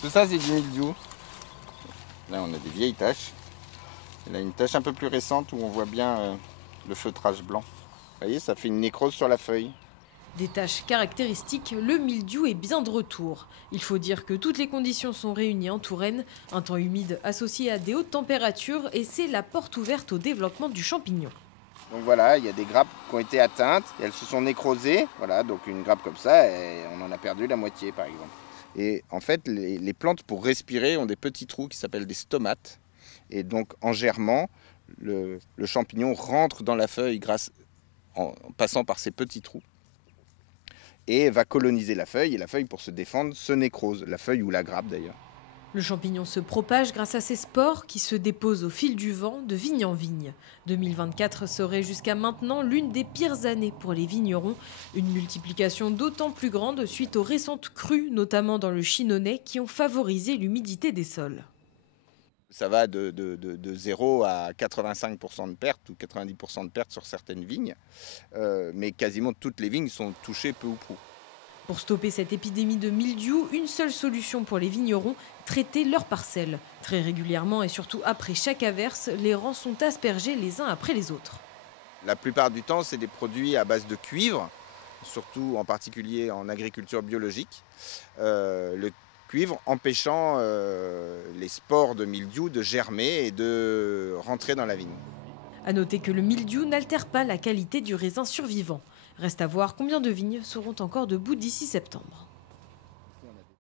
Tout ça, c'est du mildiou. Là, on a des vieilles taches. Et là, une tache un peu plus récente où on voit bien le feutrage blanc. Vous voyez, ça fait une nécrose sur la feuille. Des tâches caractéristiques, le mildiou est bien de retour. Il faut dire que toutes les conditions sont réunies en Touraine. Un temps humide associé à des hautes températures et c'est la porte ouverte au développement du champignon. Donc voilà, il y a des grappes qui ont été atteintes, et elles se sont nécrosées. Voilà, donc une grappe comme ça, et on en a perdu la moitié par exemple. Et en fait, les plantes pour respirer ont des petits trous qui s'appellent des stomates. Et donc en germant, le champignon rentre dans la feuille en passant par ces petits trous et va coloniser la feuille. Et la feuille, pour se défendre, se nécrose. La feuille ou la grappe d'ailleurs. Le champignon se propage grâce à ses spores qui se déposent au fil du vent de vigne en vigne. 2024 serait jusqu'à maintenant l'une des pires années pour les vignerons. Une multiplication d'autant plus grande suite aux récentes crues, notamment dans le Chinonais, qui ont favorisé l'humidité des sols. Ça va de 0 à 85% de pertes ou 90% de pertes sur certaines vignes. Mais quasiment toutes les vignes sont touchées peu ou prou. Pour stopper cette épidémie de mildiou, une seule solution pour les vignerons, traiter leurs parcelles. Très régulièrement et surtout après chaque averse, les rangs sont aspergés les uns après les autres. La plupart du temps, c'est des produits à base de cuivre, surtout en particulier en agriculture biologique. Le cuivre empêchant les spores de mildiou de germer et de rentrer dans la vigne. A noter que le mildiou n'altère pas la qualité du raisin survivant. Reste à voir combien de vignes seront encore debout d'ici septembre.